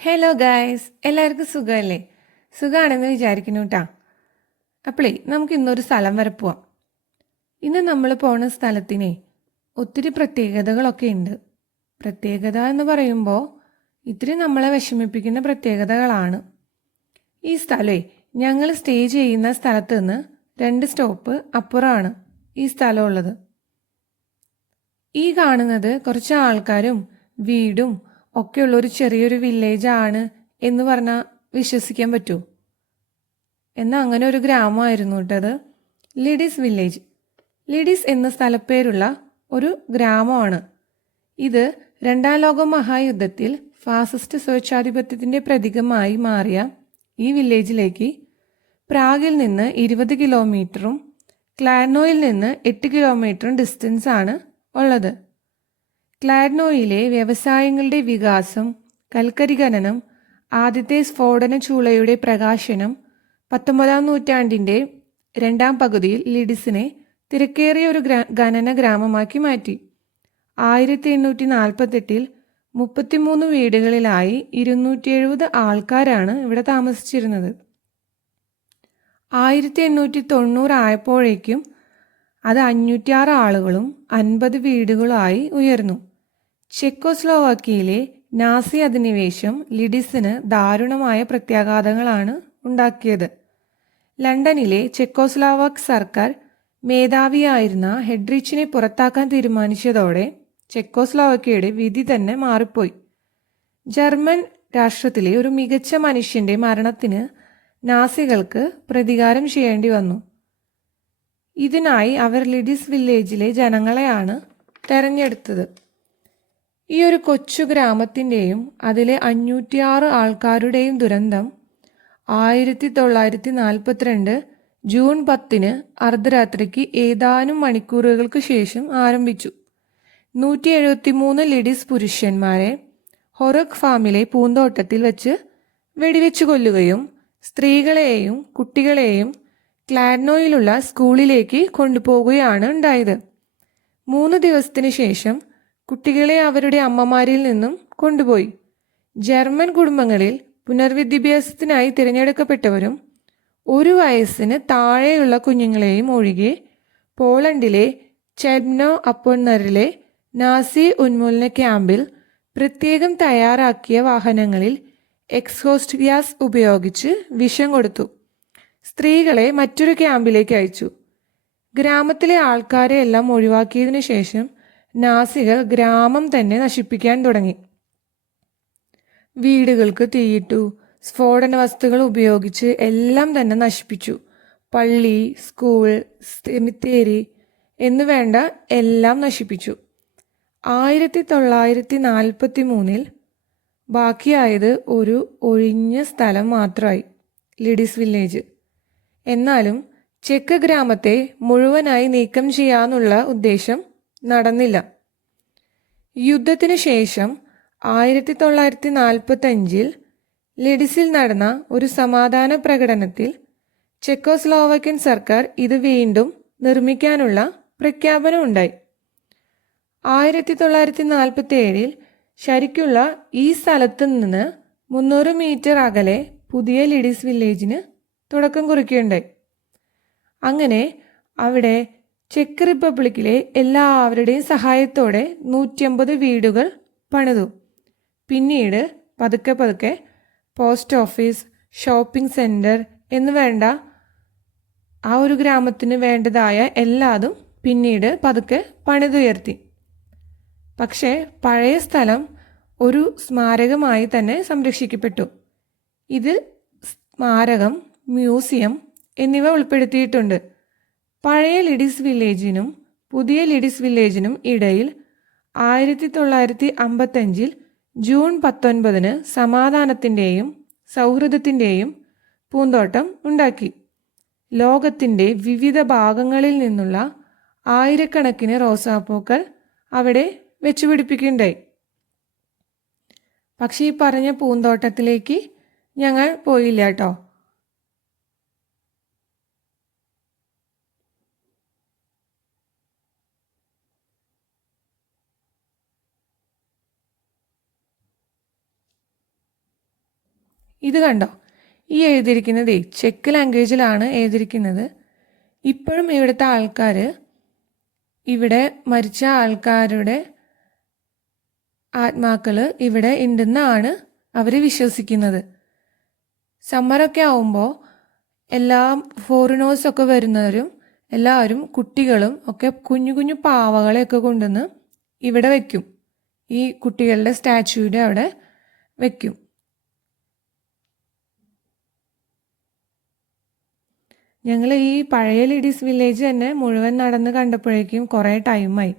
Hello guys, എല്ലാവർക്കും സുഖമല്ലേ? സുഖമാണെന്ന് വിചാരിക്കുന്നു കേട്ടാ. അപ്പോളേ നമുക്ക് ഇന്നൊരു സ്ഥലം വരെ പോവാം. ഇന്ന് നമ്മൾ പോണ സ്ഥലത്തിനെ ഒത്തിരി പ്രത്യേകതകളൊക്കെ ഉണ്ട്. പ്രത്യേകത എന്ന് പറയുമ്പോൾ ഇത്തിരി നമ്മളെ വിഷമിപ്പിക്കുന്ന പ്രത്യേകതകളാണ്. ഈ സ്ഥലമേ ഞങ്ങൾ സ്റ്റേ ചെയ്യുന്ന സ്ഥലത്ത് നിന്ന് 2 സ്റ്റോപ്പ് അപ്പുറമാണ് ഈ സ്ഥലമുള്ളത്. ഈ കാണുന്നത് കുറച്ച് ആൾക്കാരും വീടും ഒക്കെയുള്ളൊരു ചെറിയൊരു വില്ലേജാണ് എന്ന് പറഞ്ഞാൽ വിശ്വസിക്കാൻ പറ്റുമോ? എന്നാൽ അങ്ങനെ ഒരു ഗ്രാമമായിരുന്നു കേട്ടത്, ലിഡിസ് വില്ലേജ്. ലിഡിസ് എന്ന സ്ഥലപ്പേരുള്ള ഒരു ഗ്രാമമാണ് ഇത്. 2ാം ലോക മഹായുദ്ധത്തിൽ ഫാസിസ്റ്റ് സ്വേച്ഛാധിപത്യത്തിൻ്റെ പ്രതീകമായി മാറിയ ഈ വില്ലേജിലേക്ക് പ്രാഗിൽ നിന്ന് 20 കിലോമീറ്ററും ക്ലാഡ്നോയിൽ നിന്ന് 8 കിലോമീറ്ററും ഡിസ്റ്റൻസ് ആണ് ഉള്ളത്. ക്ലാഡ്നോയിലെ വ്യവസായങ്ങളുടെ വികാസം, കൽക്കരി ഖനനം, ആദ്യത്തെ സ്ഫോടന ചൂളയുടെ പ്രകാശനം 19ാം നൂറ്റാണ്ടിൻ്റെ 2ാം പകുതിയിൽ ലിഡിസിനെ തിരക്കേറിയ ഒരു ഖനന ഗ്രാമമാക്കി മാറ്റി. 1848 33 വീടുകളിലായി 270 ആൾക്കാരാണ് ഇവിടെ താമസിച്ചിരുന്നത്. 1890 ആയപ്പോഴേക്കും അത് 506 ആളുകളും 50 വീടുകളായി ഉയർന്നു. ചെക്കോസ്ലോവാക്കിയയിലെ നാസി അധിനിവേശം ലിഡിസിന് ദാരുണമായ പ്രത്യാഘാതങ്ങളാണ് ഉണ്ടാക്കിയത്. ലണ്ടനിലെ ചെക്കോസ്ലോവാക് സർക്കാർ മേധാവിയായിരുന്ന ഹെഡ്രിച്ചിനെ പുറത്താക്കാൻ തീരുമാനിച്ചതോടെ ചെക്കോസ്ലോവാക്യയുടെ വിധി തന്നെ മാറിപ്പോയി. ജർമ്മൻ രാഷ്ട്രത്തിലെ ഒരു മികച്ച മനുഷ്യന്റെ മരണത്തിന് നാസികൾക്ക് പ്രതികാരം ചെയ്യേണ്ടി വന്നു. ഇതിനായി അവർ ലിഡിസ് വില്ലേജിലെ ജനങ്ങളെയാണ് തെരഞ്ഞെടുത്തത്. ഈ ഒരു കൊച്ചു ഗ്രാമത്തിൻ്റെയും അതിലെ 506 ആൾക്കാരുടെയും ദുരന്തം 1942 ജൂൺ 10 അർദ്ധരാത്രിക്ക് ഏതാനും മണിക്കൂറുകൾക്ക് ശേഷം ആരംഭിച്ചു. 173 ലിഡിസ് പുരുഷന്മാരെ ഹൊറക് ഫാമിലെ പൂന്തോട്ടത്തിൽ വെച്ച് വെടിവെച്ചു കൊല്ലുകയും സ്ത്രീകളെയും കുട്ടികളെയും ക്ലാഡ്നോയിലുള്ള സ്കൂളിലേക്ക് കൊണ്ടുപോകുകയാണ് ഉണ്ടായത്. 3 ദിവസത്തിന് ശേഷം കുട്ടികളെ അവരുടെ അമ്മമാരിൽ നിന്നും കൊണ്ടുപോയി. ജർമ്മൻ കുടുംബങ്ങളിൽ പുനർവിദ്യാഭ്യാസത്തിനായി തിരഞ്ഞെടുക്കപ്പെട്ടവരും 1 വയസ്സിന് താഴെയുള്ള കുഞ്ഞുങ്ങളെയും ഒഴികെ പോളണ്ടിലെ ചെബ്നോ അപ്പോണ്ണറിലെ നാസി ഉന്മൂലന ക്യാമ്പിൽ പ്രത്യേകം തയ്യാറാക്കിയ വാഹനങ്ങളിൽ എക്സ്ഹോസ്റ്റ് ഗ്യാസ് ഉപയോഗിച്ച് വിഷം കൊടുത്തു. സ്ത്രീകളെ മറ്റൊരു ക്യാമ്പിലേക്ക് അയച്ചു. ഗ്രാമത്തിലെ ആൾക്കാരെ എല്ലാം ഒഴിവാക്കിയതിനു ശേഷം നാസികൾ ഗ്രാമം തന്നെ നശിപ്പിക്കാൻ തുടങ്ങി. വീടുകൾക്ക് തീയിട്ടു, സ്ഫോടന വസ്തുക്കൾ ഉപയോഗിച്ച് എല്ലാം തന്നെ നശിപ്പിച്ചു. പള്ളി, സ്കൂൾ, സെമിത്തേരി എന്നു വേണ്ട എല്ലാം നശിപ്പിച്ചു. 1943 ബാക്കിയായത് ഒരു ഒഴിഞ്ഞ സ്ഥലം മാത്രമായി, ലിഡിസ് വില്ലേജ്. എന്നാലും ചെക്ക് ഗ്രാമത്തെ മുഴുവനായി നീക്കം ചെയ്യാനുള്ള ഉദ്ദേശം നടന്നില്ല. യുദ്ധത്തിനു ശേഷം 1945 ലിഡിസിൽ നടന്ന ഒരു സമാധാന പ്രകടനത്തിൽ ചെക്കോസ്ലോവാക്യൻ സർക്കാർ ഇത് വീണ്ടും നിർമ്മിക്കാനുള്ള പ്രഖ്യാപനം ഉണ്ടായി. 1947 ശരിക്കുള്ള ഈ സ്ഥലത്ത് നിന്ന് 300 മീറ്റർ അകലെ പുതിയ ലിഡിസ് വില്ലേജിന് തുടക്കം കുറിക്കുകയുണ്ടായി. അങ്ങനെ അവിടെ ചെക്ക് റിപ്പബ്ലിക്കിലെ എല്ലാവരുടെയും സഹായത്തോടെ 150 വീടുകൾ പണിതു. പിന്നീട് പതുക്കെ പതുക്കെ പോസ്റ്റ് ഓഫീസ്, ഷോപ്പിംഗ് സെൻറ്റർ എന്ന് വേണ്ട ആ ഒരു ഗ്രാമത്തിന് വേണ്ടതായ എല്ലാതും പിന്നീട് പതുക്കെ പണിതുയർത്തി. പക്ഷേ പഴയ സ്ഥലം ഒരു സ്മാരകമായി തന്നെ സംരക്ഷിക്കപ്പെട്ടു. ഇതിൽ സ്മാരകം, മ്യൂസിയം എന്നിവ ഉൾപ്പെടുത്തിയിട്ടുണ്ട്. പഴയ ലിഡിസ് വില്ലേജിനും പുതിയ ലിഡിസ് വില്ലേജിനും ഇടയിൽ 1955 ജൂൺ 19 സമാധാനത്തിൻ്റെയും സൗഹൃദത്തിൻ്റെയും പൂന്തോട്ടം ഉണ്ടാക്കി. ലോകത്തിൻ്റെ വിവിധ ഭാഗങ്ങളിൽ നിന്നുള്ള ആയിരക്കണക്കിന് റോസാപ്പൂക്കൾ അവിടെ വെച്ചുപിടിപ്പിക്കുകയുണ്ടായി. പക്ഷേ ഈ പറഞ്ഞ പൂന്തോട്ടത്തിലേക്ക് ഞങ്ങൾ പോയില്ല കേട്ടോ. ഇത് കണ്ടോ, ഈ എഴുതിയിരിക്കുന്നത് ചെക്ക് ലാംഗ്വേജിലാണ് എഴുതിയിരിക്കുന്നത്. ഇപ്പോഴും ഇവിടുത്തെ ആൾക്കാർ, ഇവിടെ മരിച്ച ആൾക്കാരുടെ ആത്മാക്കൾ ഇവിടെ ഉണ്ടെന്നാണ് അവർ വിശ്വസിക്കുന്നത്. സമ്മറൊക്കെ ആവുമ്പോൾ എല്ലാ ഫോറിനേഴ്സൊക്കെ വരുന്നവരും എല്ലാവരും കുട്ടികളും ഒക്കെ കുഞ്ഞു കുഞ്ഞു പാവകളെയൊക്കെ കൊണ്ടുവന്ന് ഇവിടെ വയ്ക്കും. ഈ കുട്ടികളുടെ സ്റ്റാച്യൂയുടെ അവിടെ വയ്ക്കും. ഞങ്ങൾ ഈ പഴയ ലേഡീസ് വില്ലേജ് തന്നെ മുഴുവൻ നടന്ന് കണ്ടപ്പോഴേക്കും കുറേ ടൈമായി.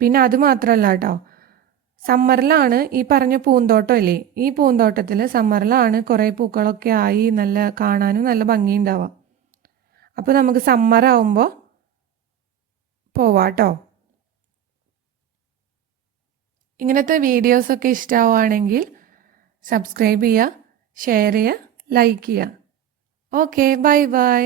പിന്നെ അത് മാത്രമല്ല കേട്ടോ, സമ്മറിലാണ് ഈ പറഞ്ഞ പൂന്തോട്ടം ഇല്ലേ, ഈ പൂന്തോട്ടത്തിൽ സമ്മറിലാണ് കുറേ പൂക്കളൊക്കെ ആയി നല്ല കാണാനും നല്ല ഭംഗിയുണ്ടാവുക. അപ്പോൾ നമുക്ക് സമ്മറാവുമ്പോൾ പോവാട്ടോ. ഇങ്ങനത്തെ വീഡിയോസൊക്കെ ഇഷ്ടമാവുകയാണെങ്കിൽ സബ്സ്ക്രൈബ് ചെയ്യുക, ഷെയർ ചെയ്യുക, ലൈക്ക് ചെയ്യുക. Okay, bye bye.